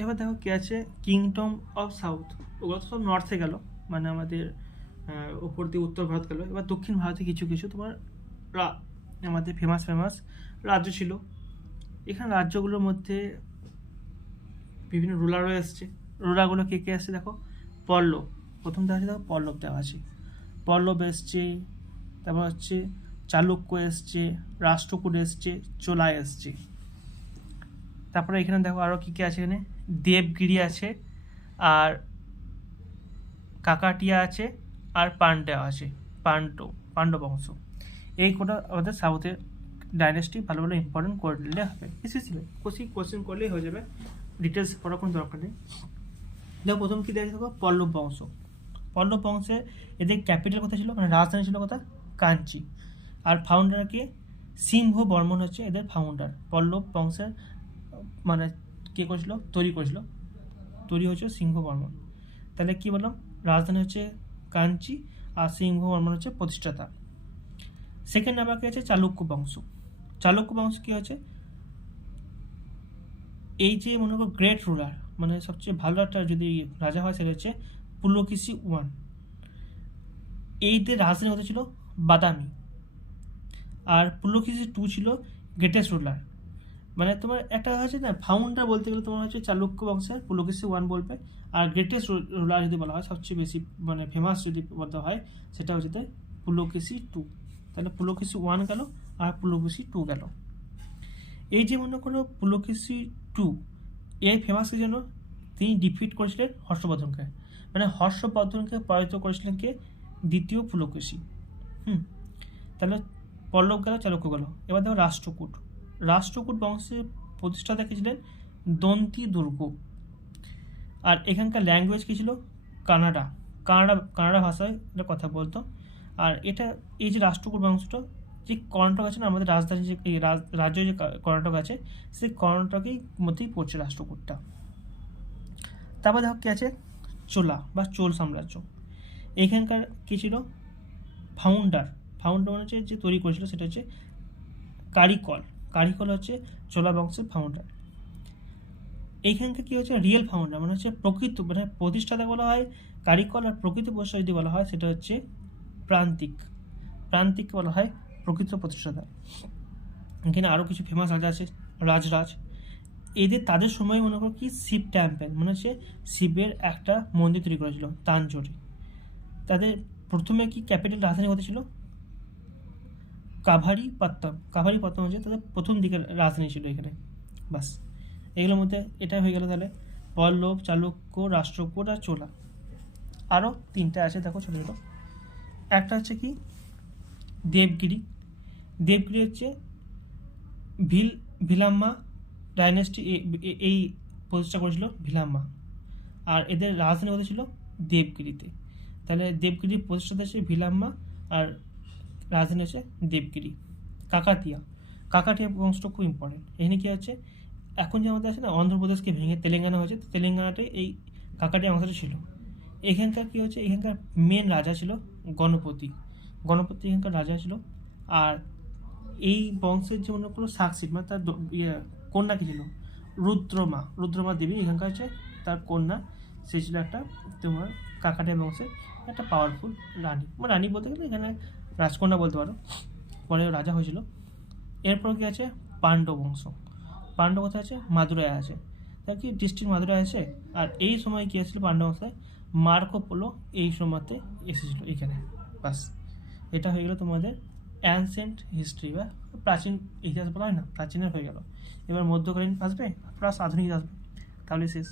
এবার দেখো কি আছে, কিংডম অফ সাউথ, ওগুলো তো সব নর্থে গেল, মানে আমাদের ওপর দিয়ে উত্তর ভারত গেল। এবার দক্ষিণ ভারতে কিছু কিছু তোমার আমাদের ফেমাস ফেমাস রাজ্য ছিল। এখানে রাজ্যগুলোর মধ্যে বিভিন্ন রুলারও এসছে। রুলারগুলো কে কে আসছে দেখো, পল্লব, প্রথম দেওয়া আছে দেখো, পল্লব দেওয়া আছে, পল্লব এসছে, তারপর হচ্ছে চালুক্য এসছে, রাষ্ট্রকূট এসছে, চোলা এসছে। তারপরে এখানে দেখো আরও কী কী আছে, এখানে দেবগিরি আছে, আর কাকাটিয়া আছে, আর পান্ডা আছে, পাণ্ডব বংশ। এই কোটা আমাদের সাউথের ডাইনেস্টি ভালো ভালো ইম্পর্টেন্ট করে নিলে হবে। এসেছিলো কোশ্চেন করলেই হয়ে যাবে, ডিটেলস পড়ার কোনো দরকার নেই। দেখো প্রথম কী দেখো, পল্লব বংশ। পল্লব বংশে এদের ক্যাপিটাল কোথায় ছিল, মানে রাজধানী ছিল কোথায়, কাঞ্চি। আর ফাউন্ডার কে, সিংহ বর্মন হচ্ছে এদের ফাউন্ডার। পল্লব বংশের মানে কে করেছিল, তৈরি হয়েছিল সিংহ বর্মন। তাহলে কি বললাম, রাজধানী হচ্ছে কাঞ্চি, আর সিংহ বর্মন হচ্ছে প্রতিষ্ঠাতা। সেকেন্ড নাম্বার কি আছে, চালুক্য বংশ। চালুক্য বংশ কি হচ্ছে, এই যে মনে করো গ্রেট রুলার, মানে সবচেয়ে ভালো একটা যদি রাজা হয় সেটা হচ্ছে পুলকেশী ওয়ান। এইদের রাজধানী হতে ছিল বাদামি। আর পুলকেশী টু ছিল গ্রেটেস্ট রুলার। মানে তোমার একটা হচ্ছে না, ফাউন্ডার বলতে গেলে তোমার হচ্ছে চালুক্য বংশের পুলকেশী ওয়ান বলবে। আর গ্রেটেস্ট রুলার যদি বলা হয়, সবচেয়ে বেশি মানে ফেমাস যদি বলতে হয়, সেটা হচ্ছে পুলকেশী টু। তাহলে পুলকেশী ওয়ান গেল, আর পুলকেশী টু গেল। এই যে মনে করো পুলকেশী টু, এর ফেমাস কি জন্য, তিনি ডিফিট করেছিলেন হর্ষবর্ধনকে, মানে হর্ষবর্ধনকে পরাজিত করেছিলেন কে, দ্বিতীয় পুলকেশী। তাহলে পল্লব গেল, চালুক্য গেল। এবার দেখো রাষ্ট্রকূট। রাষ্ট্রকূট বংশের প্রতিষ্ঠাতা কে ছিলেন, দন্তি দুর্গ। আর এখানকার ল্যাঙ্গুয়েজ কী ছিল, কানাডা ভাষায় এটা কথা বলতো। আর এটা, এই যে রাষ্ট্রকূট বংশটা, যে কর্ণাটক আছে না আমাদের রাজধানী, যে এই রাজ্য যে কর্ণাটক আছে, সেই কর্ণাটকেই মধ্যেই পড়ছে রাষ্ট্রকূটটা। তারপর দেখো কী আছে, চোলা বা চোল সাম্রাজ্য। এখানকার কী ছিল, ফাউন্ডার মানে হচ্ছে যে তৈরি করেছিল সেটা হচ্ছে কারিকল হচ্ছে চোলা বংশের ফাউন্ডার। এইখানকার কী হচ্ছে, রিয়েল ফাউন্ডার মানে হচ্ছে প্রকৃত, মানে প্রতিষ্ঠাতা বলা হয় কারিকল, আর প্রকৃত প্রতিষ্ঠা যদি বলা হয় সেটা হচ্ছে প্রান্তিককে বলা হয় প্রকৃত প্রতিষ্ঠাতা। এখানে আরও কিছু ফেমাস রাজা আছে, রাজরাজ। তাদের সময় মনে করো কি, শিব টেম্পল মানে হচ্ছে শিবের একটা মন্দির তৈরি করেছিল তাঞ্জোরে। তাদের প্রথমে কি ক্যাপিটাল রাজধানী হতে ছিল কাভারিপত্তম হচ্ছে তাদের প্রথম দিকের রাজধানী ছিল এখানে। বাস, এগুলোর মধ্যে এটা হয়ে গেল। তাহলে পল্লব, চালুক্য, রাষ্ট্রকূট আর চোলা। আরও তিনটে আছে দেখো ছোটো ছোটো। একটা হচ্ছে কি, দেবগিরি হচ্ছে ভিলাম্মা ডাইনেস্টি, এই প্রতিষ্ঠা করেছিল ভিলাম্মা। আর এদের রাজধানী হতে ছিল দেবগিরিতে। তাহলে দেবগিরির প্রতিষ্ঠাতা হচ্ছে ভিলাম্মা, আর রাজধানী হচ্ছে দেবগিরি। কাকাটিয়া বংশটা খুব ইম্পর্টেন্ট। এখানে কী হচ্ছে, এখন যে আমাদের আছে না অন্ধ্রপ্রদেশকে ভেঙে তেলেঙ্গানা হয়েছে, তো তেলেঙ্গানাতে এই কাকাটিয়া অংশটা ছিল। এখানকার কী হচ্ছে, এখানকার মেন রাজা ছিল গণপতি এখানকার রাজা ছিল। আর এই বংশের যে মনে করো সাকসিড, মানে তার কন্যা কী ছিল, রুদ্রমা দেবী এখানকার হচ্ছে তার কন্যা। সে ছিল একটা তোমার কাকাটিয়া বংশের একটা পাওয়ারফুল রানী, মানে রানী বলতে গেলে এখানে রাজকন্যা বলতে পারো, পরে রাজা হয়েছিল। এরপর কি আছে, পাণ্ডব বংশ। কোথায় আছে, মাদুরায় আছে, তার কি ডিস্ট্রিক্ট মাদুরায় আছে। আর এই সময় কী আসছিল পাণ্ডব বংশায়, মার্কো পোলো এই সময়তে এসেছিল এখানে। বাস, এটা হয়ে গেল তোমাদের অ্যানসেন্ট হিস্ট্রি বা প্রাচীন ইতিহাস বলা হয় না, প্রাচীনের হয়ে গেল। এবার মধ্যকালীন আসবে প্লাস আধুনিক আসবে, তাহলে শেষ।